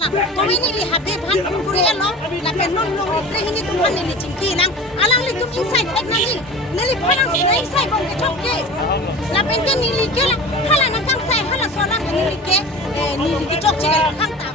Kami ni lihat beban kuri elo, la penon long prehini tuhan ni cingki nang alang li tum inside ek nani, neli palang inside bong kecok ke, la pente ni li ke la hala nakang sai hala solang ni li ke ni li kecok cigal kang tak.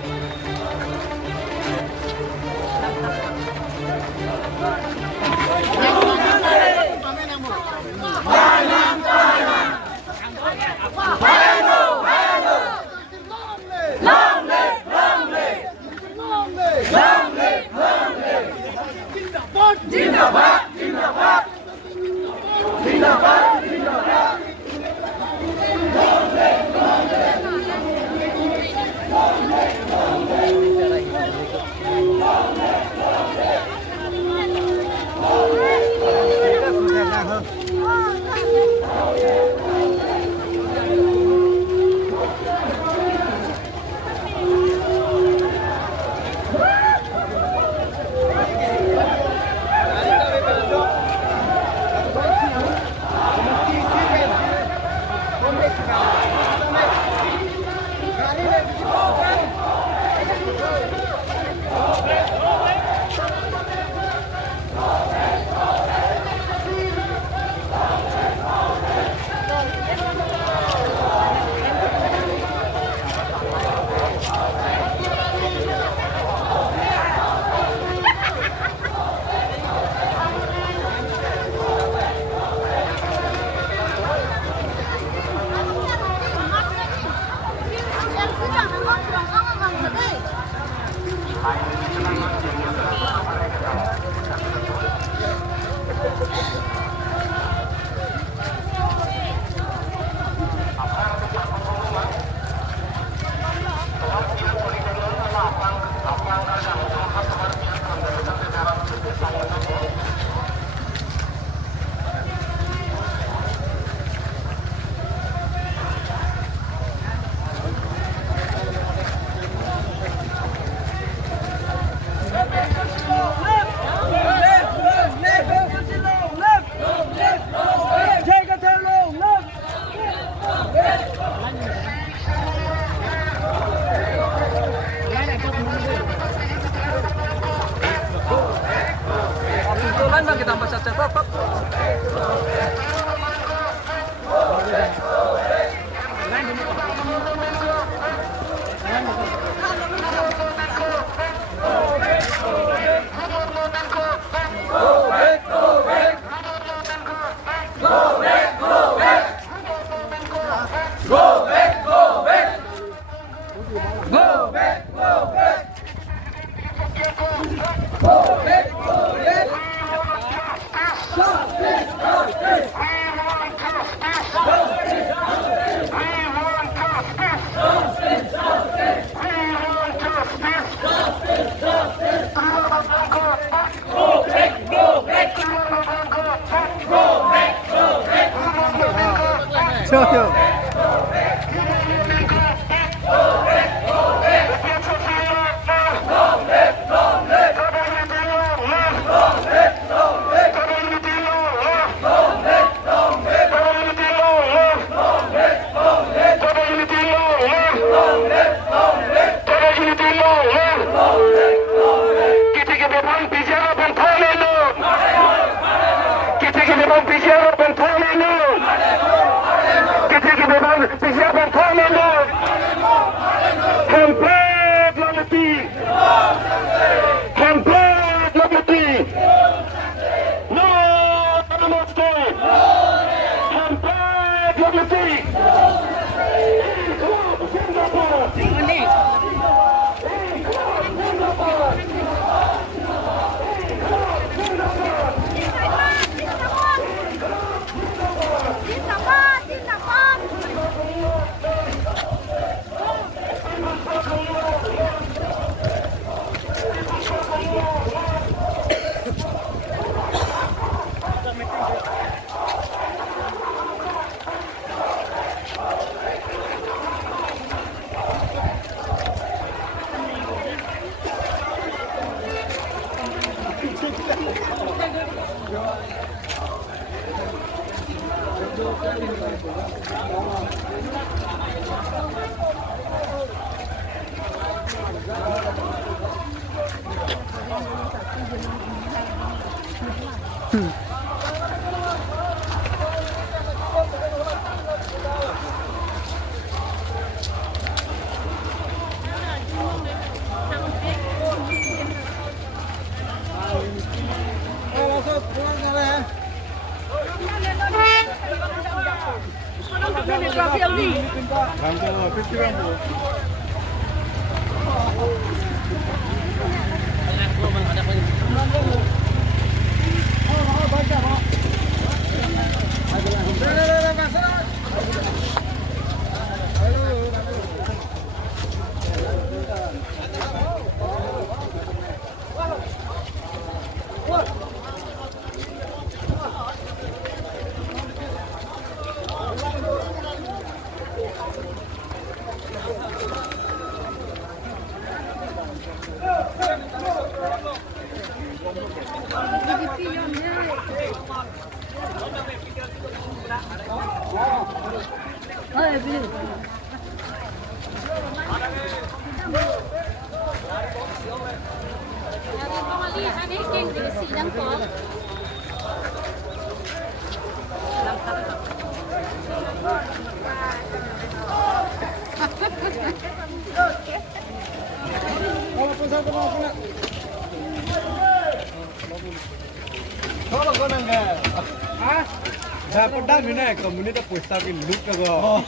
Dapat dah mina komunitas puasa bin look juga.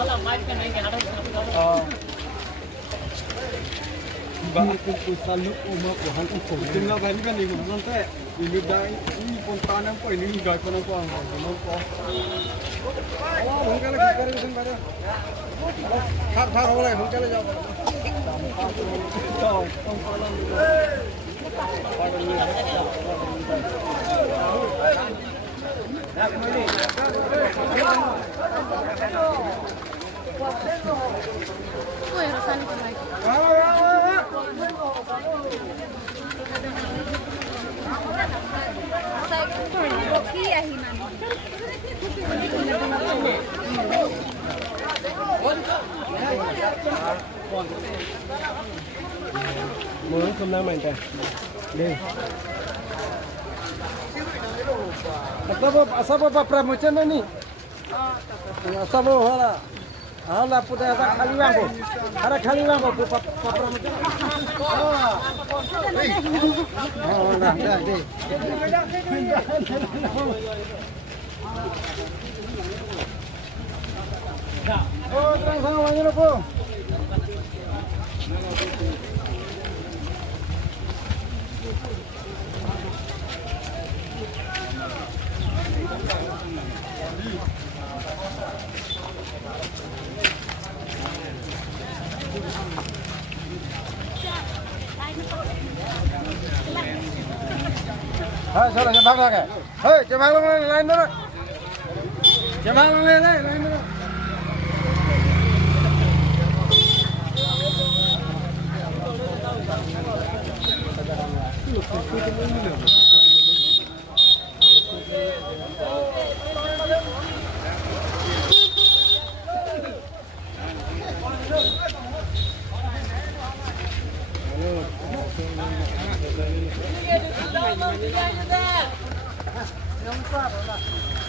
Kalau mic kan ini ada. Bahkan puasa look umur puasa itu. Jumlah kali kan ini nanti ini dah ini pontanan apa ini gak pernah apa apa. Oh, mungkin lagi kerja di sana. Thar oleh mungkin lagi jawab. Muốn không năng mạnh đi. Apa promotion ni? Asal hala. Hala punya kali wang ko. Ada kali wang ko promotion. Oh, dah deh. Oh, terang sama wanita po. Hai, salah jangan bang lagi. Hei, jangan bang lain dulu. Jangan bang lain dulu.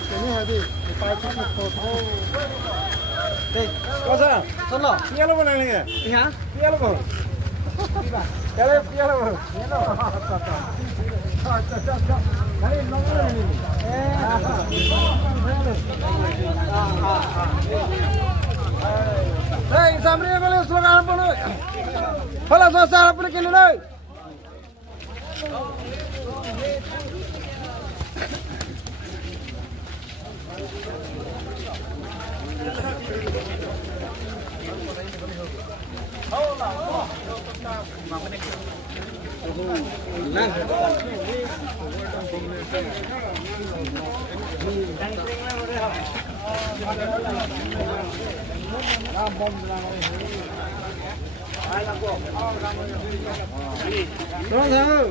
Ini hadi, dipakai foto. Deh, kosa, sono, piala mana ni? Iya, piala mana? Piala mana? Hari nomor ini. Hei, sambil balik slogan apa ni? Hala sosial apa ni kini ni? Đó thôi.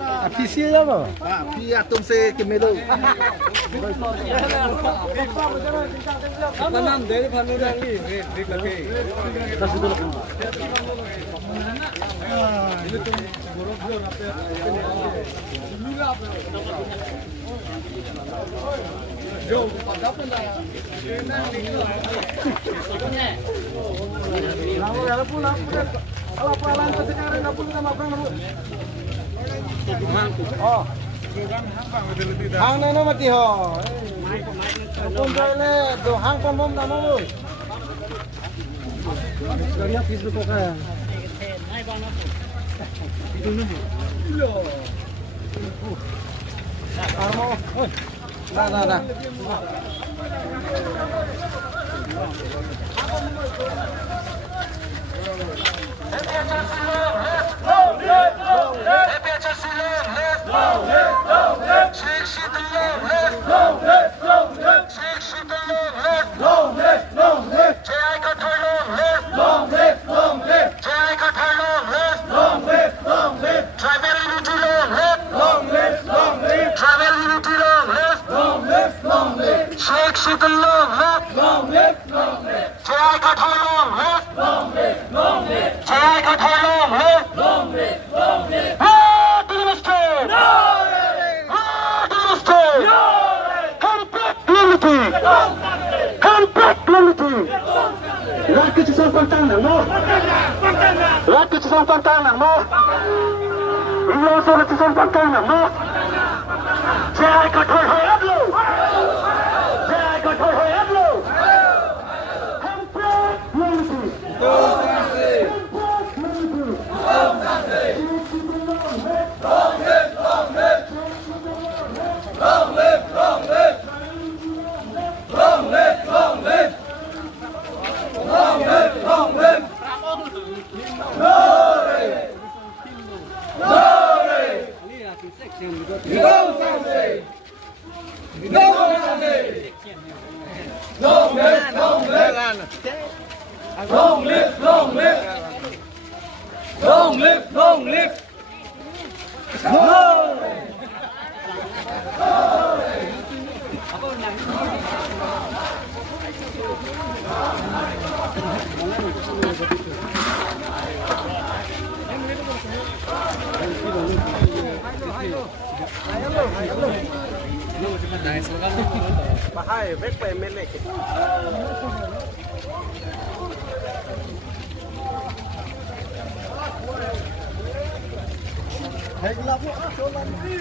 À, phi xia đó mà. À, phi atom se cái mê đâu. Tanam dari phanu đang đi, đi cà phê. Ini tuh borok borok apa? Yo, pada pun dah. Lalu pulang. Kalau pulang ke sekarang nggak pulang sama apa nggak? Oh. Hang này nó mà tì hò. Con chơi lên, đồ hang con bom nào mà. Dari apa itu kok kan? Itu nih. Lo. Armo. Dah. Bahaya, baik baik melek. Hei, lapu, solan ni.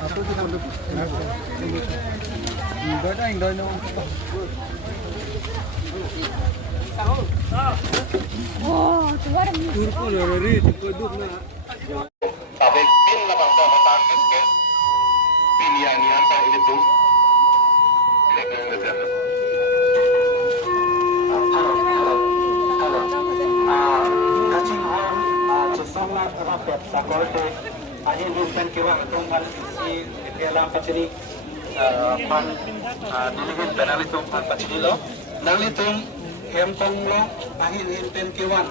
Aku kita untuk. Đôi nó. Turko lori, turko duk na. Tapi pin la bangsa matangkis ke pilihan kan itu kacing hon cesongna rapet sakolte ahin bukan kiwa tunggal isi dalam paciri pan dilihin penalitum pan paciri lo nalitum hempong lo ahin hinten kiwan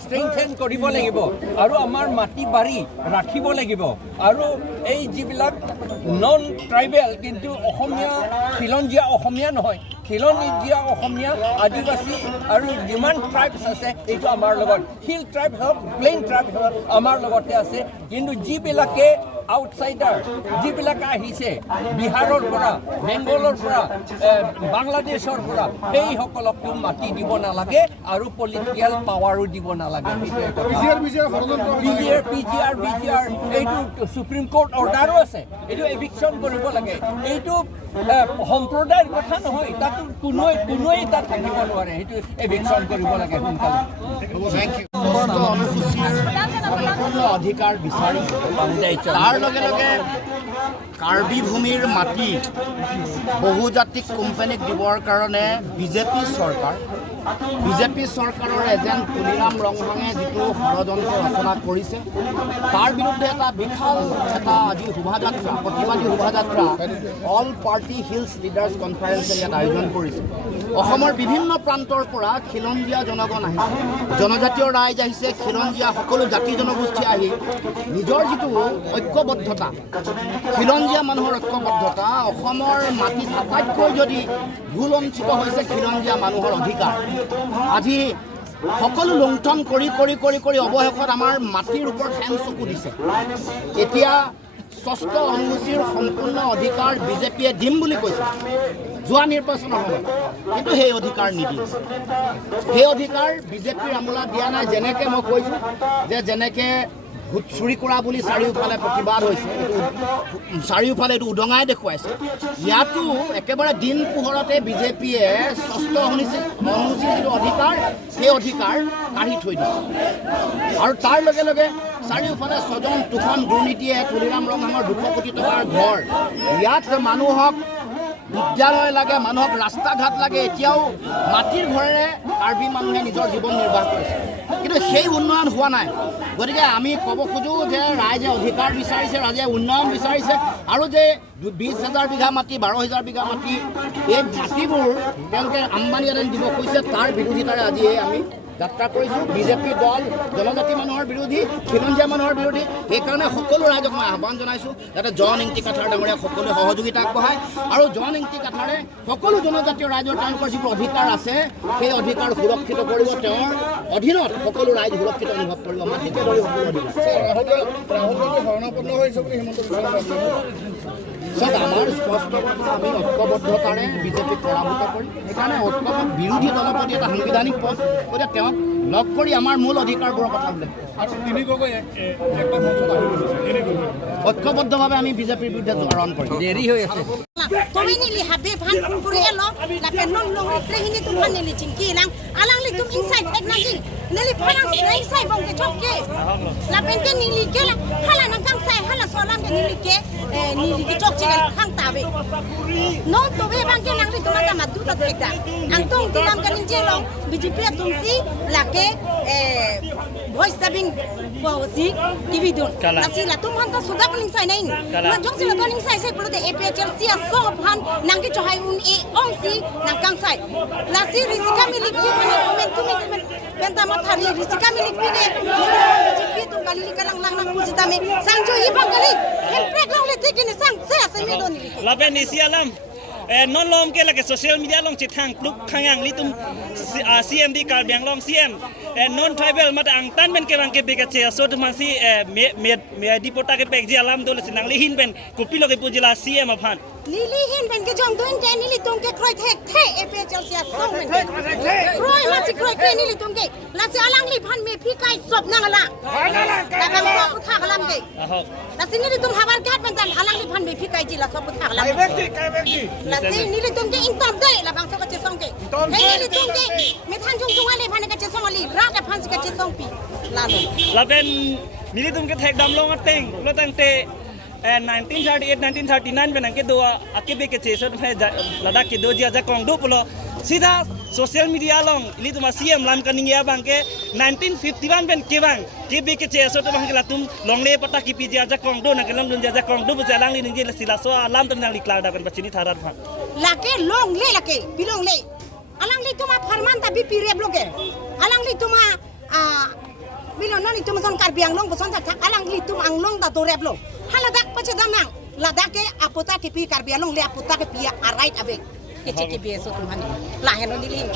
স্ট্ৰেংথেন কৰিব লাগিব আৰু আমাৰ মাটি বাৰী ৰাখিব লাগিব আৰু এই যিবিলাক নন ট্ৰাইবেল কিন্তু অসমীয়া খিলঞ্জীয়া অসমীয়া নহয় খিলঞ্জীয়া অসমীয়া আদিবাসী আৰু যিমান ট্ৰাইবছ আছে এইটো আমাৰ লগত হিল ট্ৰাইব হওক প্লেইন ট্ৰাইব হওক আমাৰ লগতে আছে কিন্তু যিবিলাকে আউটসাইডাৰ যিবিলাকে আহিছে বিহাৰৰ পৰা বেংগলৰ পৰা বাংলাদেশৰ পৰা সেইসকলকতো মাটি দিব নালাগে আৰু পলিটিকেল পাৱাৰো দিব নালাগে পিজিআৰ এইটো সুপ্ৰিম কোৰ্ট অৰ্ডাৰো আছে এইটো এভিকশ্যন কৰিব লাগে এইটো সম্প্ৰদায়ৰ কথা নহয় তাতো কোনোৱেই তাত থাকিব নোৱাৰে সেইটো এভিকশ্যন কৰিব লাগে সোনকালে অধিকাৰ বিচাৰি তাৰ লগে লগে কাৰ্বি ভূমিৰ মাটি বহুজাতিক কোম্পানীক দিবৰ কাৰণে বিজেপি চৰকাৰ বিজেপি চৰকাৰৰ এজেণ্ট তুলিৰাম ৰংহাঙে যিটো ষড়যন্ত্ৰ ৰচনা কৰিছে তাৰ বিৰুদ্ধে এটা বিশাল এটা আজি শোভাযাত্ৰা প্ৰতিবাদী শোভাযাত্ৰা অল পাৰ্টি হিলছ লিডাৰ্ছ কনফাৰেন্সে ইয়াত আয়োজন কৰিছে। অসমৰ বিভিন্ন প্ৰান্তৰ পৰা খিলঞ্জীয়া জনগণ আহিছে, জনজাতীয় ৰাইজ আহিছে, খিলঞ্জীয়া সকলো জাতি জনগোষ্ঠী আহি নিজৰ যিটো ঐক্যবদ্ধতা, খিলঞ্জীয়া মানুহৰ ঐক্যবদ্ধতা, অসমৰ মাটিত আটাইতকৈ যদি ভুলঞ্চিত হৈছে খিলঞ্জীয়া মানুহৰ অধিকাৰ, আজি সকলো লুণ্ঠন কৰি কৰি কৰি কৰি অৱশেষত আমাৰ মাটিৰ ওপৰত হেং চকু দিছে। এতিয়া ষষ্ঠ অনুসূচীৰ সম্পূৰ্ণ অধিকাৰ বিজেপিয়ে দিম বুলি কৈছে যোৱা নিৰ্বাচনৰ সময়ত, কিন্তু সেই অধিকাৰ নিদিয়ে। সেই অধিকাৰ বিজেপিৰ আমোলাত দিয়া নাই। যেনেকৈ মই কৈছোঁ যে যেনেকৈ ভোট চুৰি কৰা বুলি চাৰিওফালে প্ৰতিবাদ হৈছে, চাৰিওফালে এইটো উদঙাই দেখুৱাইছে, ইয়াতো একেবাৰে দিন পোহৰতে বিজেপিয়ে ষষ্ঠ অনুসূচীৰ যিটো অধিকাৰ সেই অধিকাৰ কাঢ়ি থৈ দিছে। আৰু তাৰ লগে লগে চাৰিওফালে স্বজন তুফান দুৰ্নীতিয়ে তুলিৰাম ৰংহাঙৰ 200 কোটি টকাৰ ঘৰ, ইয়াত মানুহক বিদ্যালয় লাগে, মানুহক ৰাস্তা ঘাট লাগে, এতিয়াও মাটিৰ ঘৰেৰে কাৰ্বি মানুহে নিজৰ জীৱন নিৰ্বাহ কৰিছে, কিন্তু সেই উন্নয়ন হোৱা নাই। গতিকে আমি ক'ব খোজোঁ যে ৰাইজে অধিকাৰ বিচাৰিছে, ৰাইজে উন্নয়ন বিচাৰিছে, আৰু যে 20,000 বিঘা মাটি 12,000 বিঘা মাটি এই মাটিবোৰ তেওঁলোকে আম্বানী আদানী দিব কৈছে, তাৰ বিৰোধিতাৰে আজি আমি যাত্ৰা কৰিছোঁ। বিজেপি দল জনজাতি মানুহৰ বিৰোধী, খিলঞ্জীয়া মানুহৰ বিৰোধী। সেইকাৰণে সকলো ৰাইজক মই আহ্বান জনাইছোঁ যাতে জন ইংতি কাঠাৰ ডাঙৰীয়া সকলোৱে সহযোগিতা আগবঢ়ায়, আৰু জন ইংতি কাঠাৰে সকলো জনজাতীয় ৰাইজৰ তেওঁলোকৰ যিবোৰ অধিকাৰ আছে সেই অধিকাৰ সুৰক্ষিত কৰিব, তেওঁৰ অধীনত সকলো ৰাইজ সুৰক্ষিত অনুভৱ কৰিব, মাটিকে ধৰি সকলো অধিকাৰ। চাওক, আমাৰ স্পষ্ট কথা, আমি ঐক্যবদ্ধতাৰে বিজেপিক পৰাভূত কৰিম। সেইকাৰণে বিৰোধী দলপতি এটা সাংবিধানিক পদ, গতিকে তেওঁক লগ কৰি আমাৰ মূল অধিকাৰবোৰৰ কথা উল্লেখ ঐক্যবদ্ধভাৱে আমি বিজেপিৰ বিৰুদ্ধে আহৰণ কৰিম। দেৰি হৈ আছে। Kami ni lihat beban kumpulnya lo, lapen non long ini tuh mana ni cingki nang, alang li tum inside ek nanti, neli parang inside bang ke chokke, lapen ke nili ke lah, hala nang kang saya hala soalan ke nili ke chokke kang tabe, non tuh beban ke nang li tuh mana madu tak ada, angtung tilam ke ninje long, BJP tum si lake voice dubbing si TV dun, nasi lah tum hantar sudah paling saya nain, macam sih lah paling saya perlu deh APHL si sopan nang ke cohai un ong si nang kang sai nasi risika milik ni mana momentum benta matahari risika milik ni BJP tu kali ni kalang lang puji tame sangjo ibang kali hemprek lang letik ni sang saya semedo ni lapen ni sialam non lom ke lagi social media long cithang pluk khangang litum CMD kar biang long CM non tribal mata ang tan ben ke bang ke bekache so tu masi me dipota ke pek ji alam dole sinang lihin ben kupilo ke pujila CM aphan nilihin ben ke jong doin ke nili tum ke kroi the APHL sia song ben kroi masi kroi ke nili tum ke la si alang li phan me phi kai sop nang ala la bang sop utha kalam ke la si nili tum habar kat ben tan alang li phan me phi kai ji la sop utha kalam la si nili tum ke intam dai la bang sop ke song ke he nili tum ke me than jong jong ale phan ke song ali ra ke phan si ke song pi la lo lapen nili tum ke thek dam long ateng lo tang te 1938 1939 में नंगे दो आके बेके chaser में लद्दाख के दो जिया कौन दो पुलो सीधा सोशल मीडिया लोंग इली तुम सीएम लाम कनिंग या बांग के 1951 में के बांग के बेके चेसर तो बांग के ला तुम लोंगले पता की पी जिया कौन दो नंगे लोंग जिया कौन दो बचा लांग निंगे सिला सो लाम तुम नंग लिखला डाकन बचनी थारा था लाके लोंगले लाके बिलोंगले alang li tuma farman tapi pirep loke alang li tuma bilon non itu macam karbiang long bosan tak alang li tuma anglong da torep lo haladak pace damang ladake apota ke pi karbiang long le apota ke pi arait abe ke ceke biasa tuhan lah heno dilin